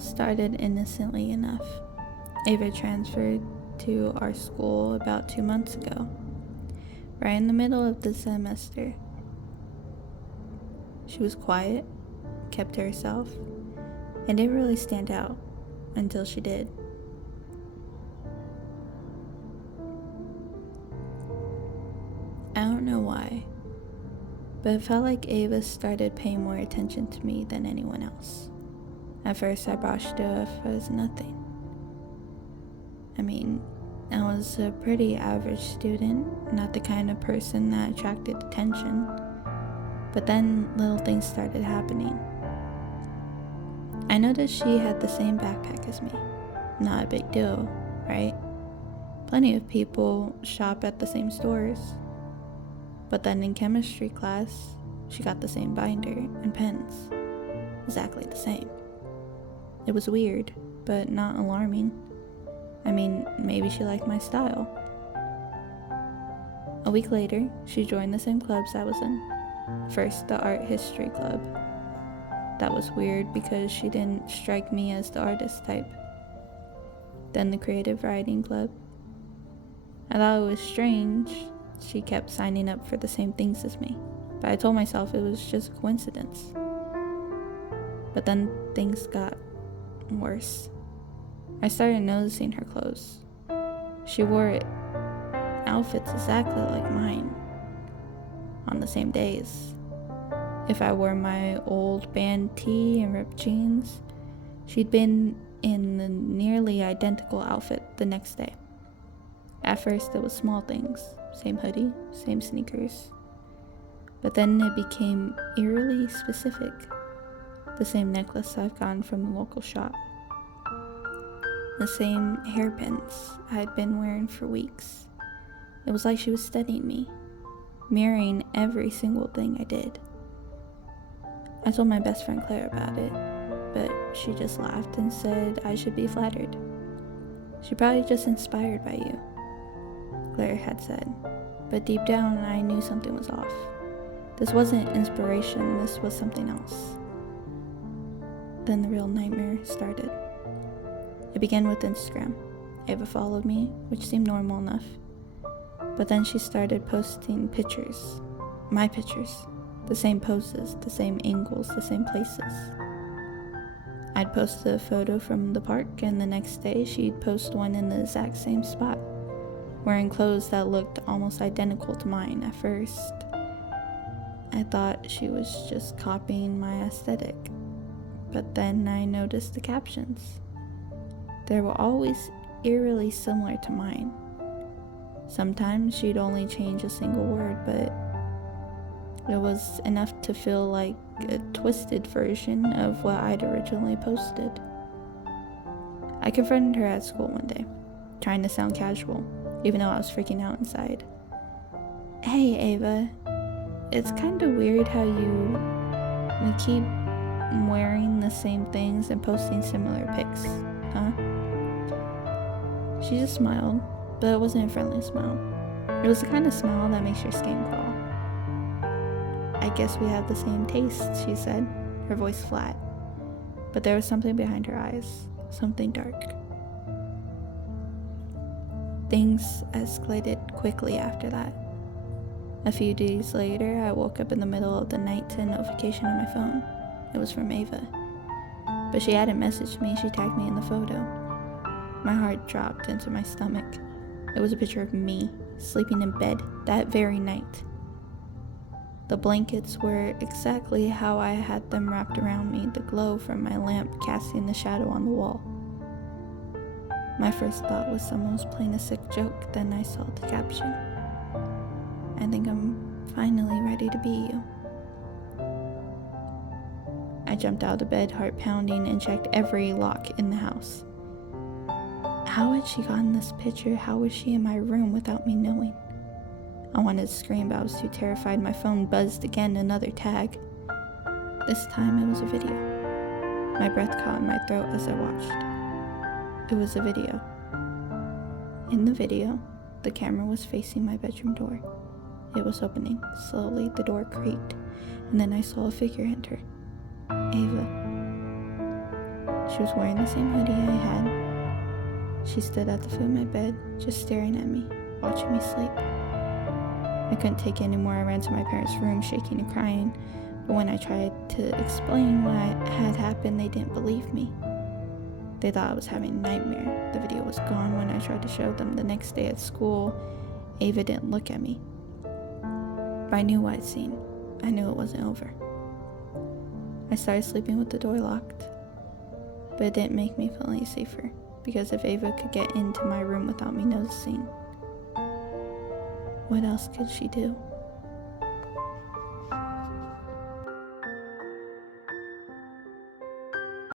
started innocently enough. Ava transferred to our school about 2 months ago, right in the middle of the semester. She was quiet, kept to herself, and didn't really stand out until she did. I don't know why, but it felt like Ava started paying more attention to me than anyone else. At first I brushed it off as nothing. I mean, I was a pretty average student, not the kind of person that attracted attention. But then little things started happening. I noticed she had the same backpack as me. Not a big deal, right? Plenty of people shop at the same stores. But then in chemistry class, she got the same binder and pens. Exactly the same. It was weird, but not alarming. I mean, maybe she liked my style. A week later, she joined the same clubs I was in. First, the art history club. That was weird because she didn't strike me as the artist type. Then the creative writing club. I thought it was strange. She kept signing up for the same things as me, but I told myself it was just a coincidence. But then things got worse. I started noticing her clothes. She wore outfits exactly like mine on the same days. If I wore my old band tee and ripped jeans, she'd been in the nearly identical outfit the next day. At first it was small things, same hoodie, same sneakers. But then it became eerily specific, the same necklace I've gotten from the local shop. The same hairpins I'd been wearing for weeks. It was like she was studying me, mirroring every single thing I did. I told my best friend Claire about it, but she just laughed and said I should be flattered. She probably just inspired by you, Claire had said, but deep down I knew something was off. This wasn't inspiration, this was something else. Then the real nightmare started. It began with Instagram. Ava followed me, which seemed normal enough. But then she started posting pictures. My pictures. The same poses, the same angles, the same places. I'd post a photo from the park, and the next day she'd post one in the exact same spot, wearing clothes that looked almost identical to mine. At first, I thought she was just copying my aesthetic. But then I noticed the captions. They were always eerily similar to mine. Sometimes she'd only change a single word, but it was enough to feel like a twisted version of what I'd originally posted. I confronted her at school one day, trying to sound casual, even though I was freaking out inside. Hey Ava, it's kind of weird how we keep wearing the same things and posting similar pics, huh? She just smiled, but it wasn't a friendly smile. It was the kind of smile that makes your skin crawl. I guess we have the same taste, she said, her voice flat. But there was something behind her eyes, something dark. Things escalated quickly after that. A few days later, I woke up in the middle of the night to a notification on my phone. It was from Ava. But she hadn't messaged me, she tagged me in the photo. My heart dropped into my stomach. It was a picture of me, sleeping in bed that very night. The blankets were exactly how I had them wrapped around me, the glow from my lamp casting the shadow on the wall. My first thought was someone was playing a sick joke, then I saw the caption. I think I'm finally ready to be you. I jumped out of bed, heart pounding, and checked every lock in the house. How had she gotten this picture? How was she in my room without me knowing? I wanted to scream, but I was too terrified. My phone buzzed again, another tag. This time it was a video. My breath caught in my throat as I watched. It was a video. In the video, the camera was facing my bedroom door. It was opening. Slowly, the door creaked, and then I saw a figure enter. Ava. She was wearing the same hoodie I had. She stood at the foot of my bed, just staring at me, watching me sleep. I couldn't take it anymore. I ran to my parents' room, shaking and crying, but when I tried to explain what had happened, they didn't believe me. They thought I was having a nightmare. The video was gone when I tried to show them. The next day at school, Ava didn't look at me. But I knew what I'd seen. I knew it wasn't over. I started sleeping with the door locked, but it didn't make me feel any safer, because if Ava could get into my room without me noticing, what else could she do?